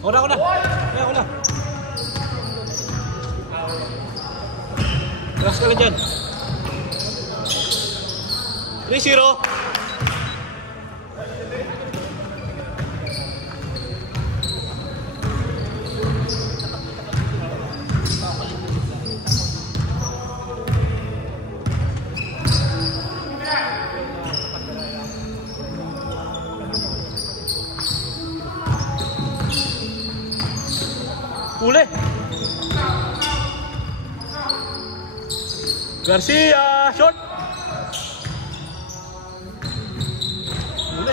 Ako na. Ako na. Relax ka lang dyan. 3-0. Uli. Garcia, short. Uli.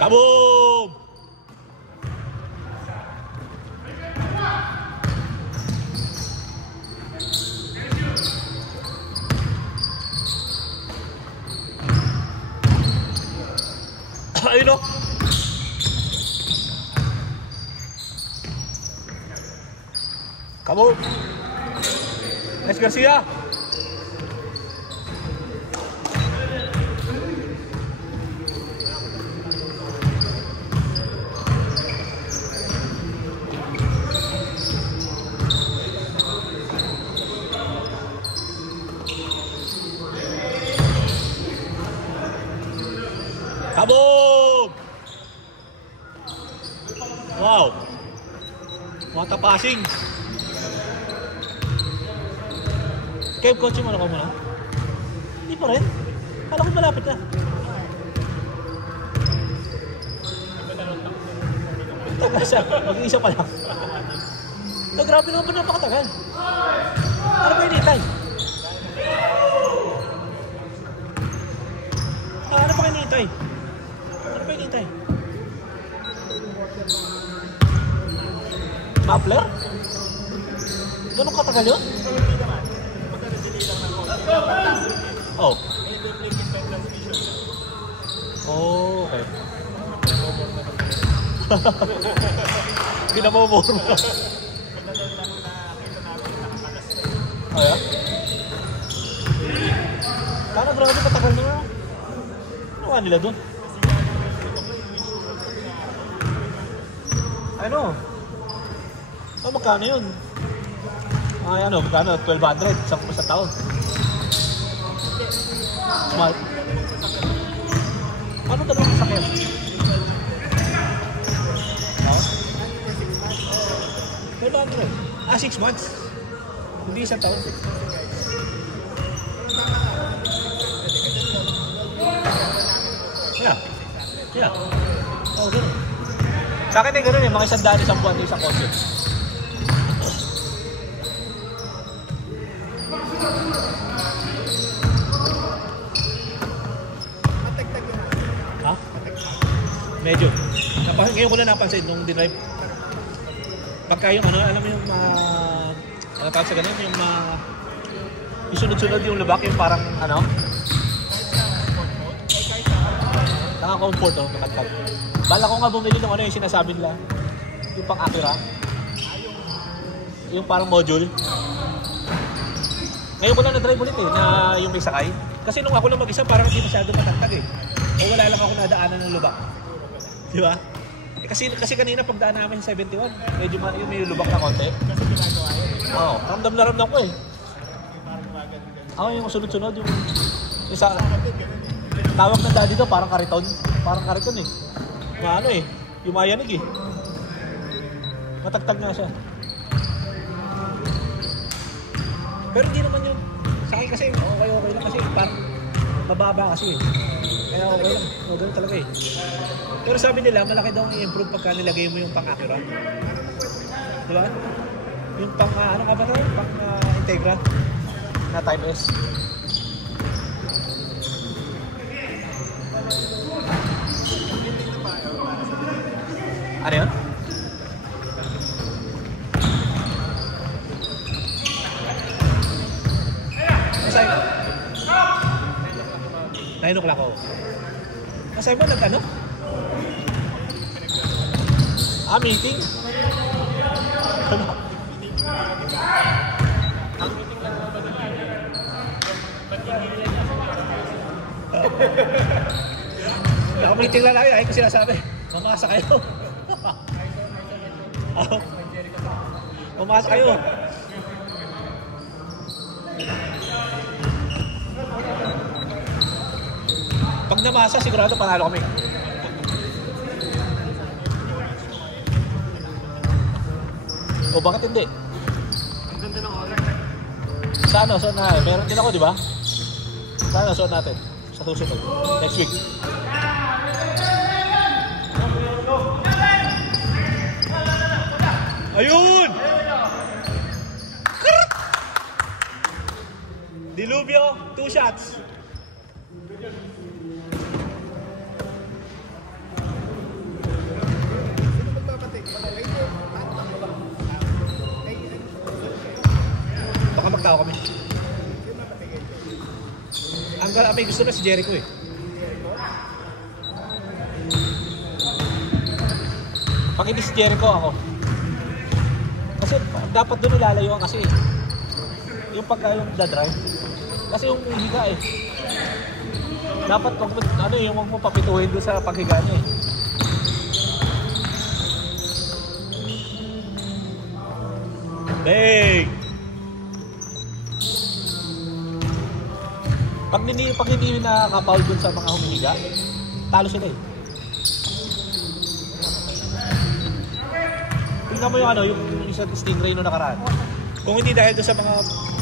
Kaboom! Ayun o! Kaboom! Nice Garcia! Kaboom! Wow! Mata passing. Kev, coach mo na ko muna? Hindi pa rin. Kala ko malapit na. Tagal siya. Mag-iisa pa lang. Grabe naman pa napakatagal. Ano ba initay? Ano pa initay? Ano pa initay? Muffler? Ganun katagal yun? Oh. Oh, okay. Pinamomor mo. Oh, yeah? Kano grabe katagal na? Ano nga nila dun? Ano? Oh, magkano yun? Ay, ano, magkano? 1,200 sa taon. Smart. Ano dalawang sasakyan? Oh? 1,200. 6 months. Hindi isang taon. Yeah. Oh, gano'n. Sa akin ay gano'n eh, mga 100 isang buwan isang kotse. Ha? Medyo. Ngayon ko na napansin nung dinrive. Pagka yung ano, alam mo yung ano tawag sa ganun, yung yung sunod-sunod yung lubak, yung parang ano? Naka-comfort oh, nakatag. Bala ko nga bumili ng ano yung sinasabi nila. Yung pang-Acura. Yung parang module. Ngayon ko lang na-drive ulit eh, na yung may sakay. Kasi nung ako lang mag-isa, parang hindi masyado matagtag eh. O wala lang ako nadaanan ng lubak. Di ba? Eh, kasi kanina pagdaan namin sa 71, medyo yung may lubak na konti. Kasi ginagawa yun. Oo, ramdam na ramdam ko eh. Ako yung sunod-sunod, yung isa. Tawag ng daddy daw, parang kariton. Parang kariton eh. Ano eh, yung mayanig eh. Matagtag na siya. Pero hindi naman yun. Sa akin kasi, okay lang kasi parang mababa kasi eh. Kaya okay lang, ganun talaga eh. Pero sabi nila, malaki daw i-improve pagka nilagay mo yung pang-Acura. Diba? Yung pang, ano ka ba ito? Pang Integra na Type S. Ano yun? Masay. 9 o'clock ako. Masay mo nag-ano? Meeting? Ano? Naka-meeting lang ay ko sinasabi. Mamasa kayo. Mamasa kayo. Pag namasa, sigurado panalo kami. O bakit hindi? Ang ganda ng oras. Sa ano? Saan na? Meron din ako, di ba? Sa ano? Saan natin? Sa susunod. Next week. Ayun! Dilubyo, 2 shots. Baka magtao kami. Ang may gusto na si Jericho eh. Pag hindi si Jericho ako. Kasi dapat doon ilalayuan kasi yung pagka yung drive. Kasi yung higa eh. Dapat ano yung huwag mo papituhin doon sa paghiga niya eh. Bang! Pag hindi nakaka-foul dun sa mga humihiga, talo sila eh. Tingnan mo yung ano, yung isang Stingray no nakaraan. Kung hindi dahil doon sa mga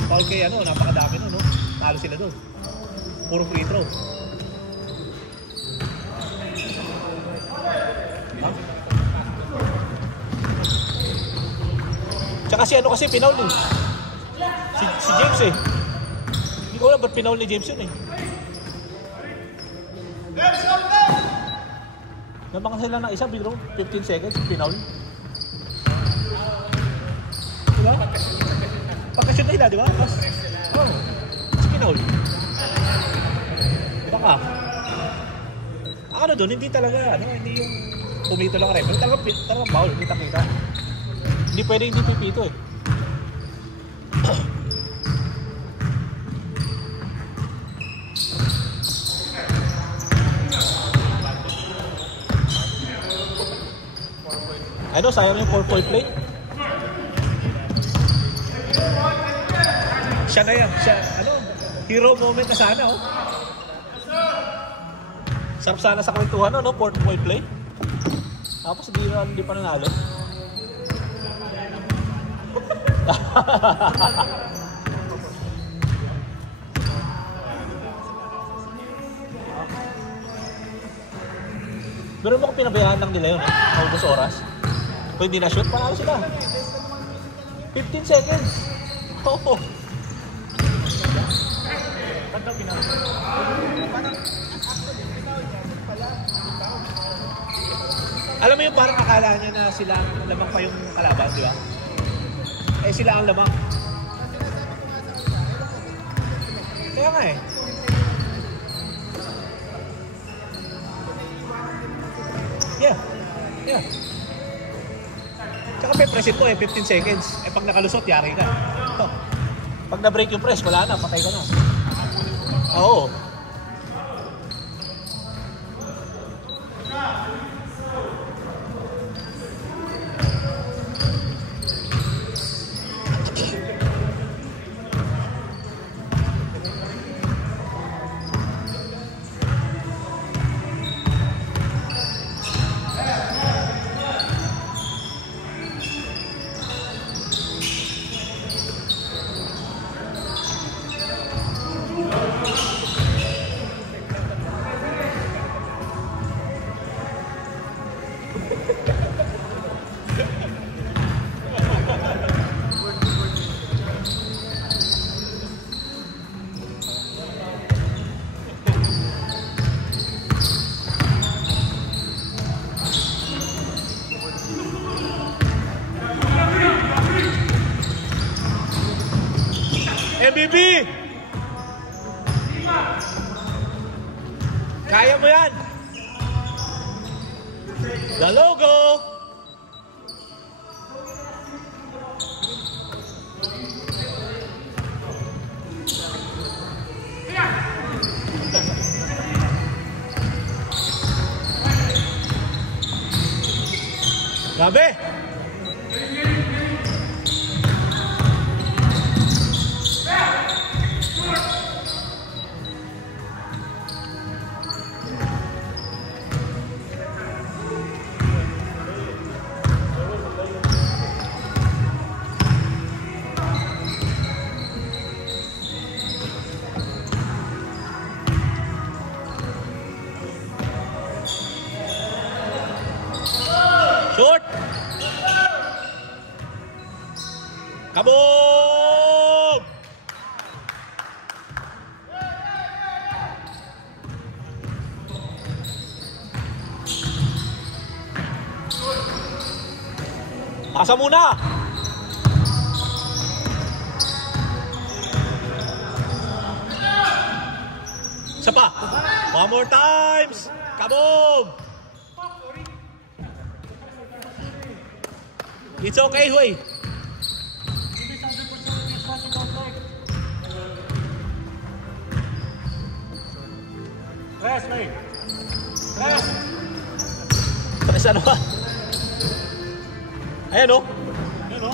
foul kay ano, napakadami no, talo sila doon. Puro free throw. Huh? Tsaka si ano kasi pinaul eh. Si James eh. Hindi ko alam ba't pinaul ni James yun eh. Nabangan sila ng isa, bigro 15 seconds, pinaul. Diba? Pagkasyon na hila, diba? Oh, si pinaul. Baka. Ano doon, hindi talaga, ano, hindi yung pumito lang rin. Talagang foul, kita-kita. Hindi pwede hindi pipito eh. Ano, sayang yung 4-point play. Siya na yan. Siya, ano, hero moment na sana, oh. Sarap sana sa kwentuhan, no? 4-point play. Tapos hindi pa nanalo. Pero mo kung pinabayaan lang nila yun, eh. Maubos oras. Kung hindi na shoot, panalo sila. 15 seconds. Oo. Alam mo yung parang akala niya na sila ang lamang pa yung kalaban, di ba? Eh sila ang lamang. Kaya nga eh. Yeah. Tsaka may preset mo eh, 15 seconds. Eh pag nakalusot, yari ka. Pag na-break yung press, wala na, patay ka na. Oo. MVP! Kaya mo yan! The logo! Grabe! Short! Kabog! Pasa muna! Isa pa! One more times! Kabog! It's okay, Huy. Press, May. Press. Press ano ba? Ayan o. Ayan o.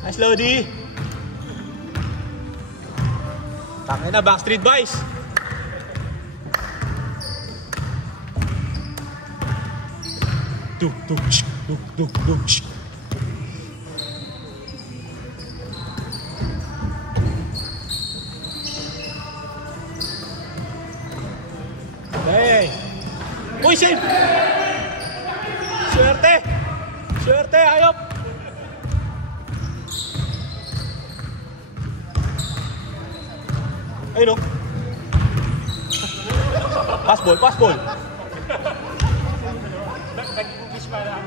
Nice, Lodi. Tangin na, Backstreet Boys. Hey! Uy, save! Swerte! Swerte, ayop! Ayun o. Pass ball, pass ball. Nag-kiss pa lang.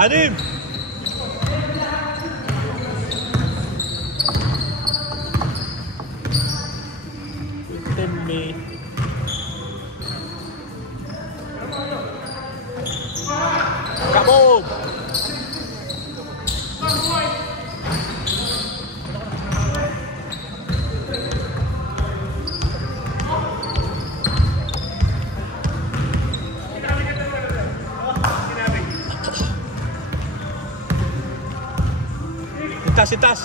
Anim! Me. Kabog! Itas, itas!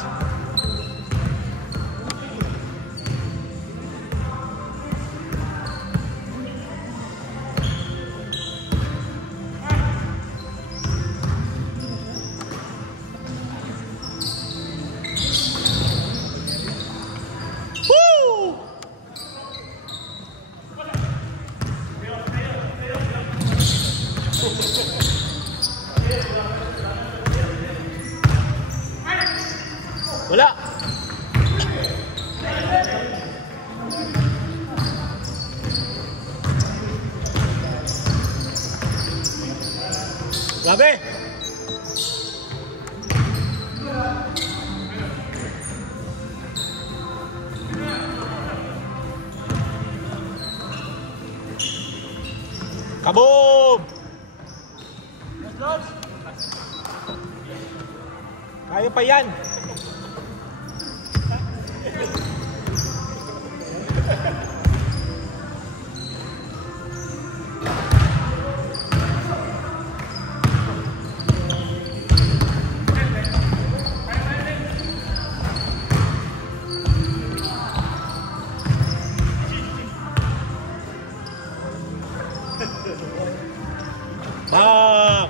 Wala. Grabe. Kaboom! Kaya pa yan. Bang!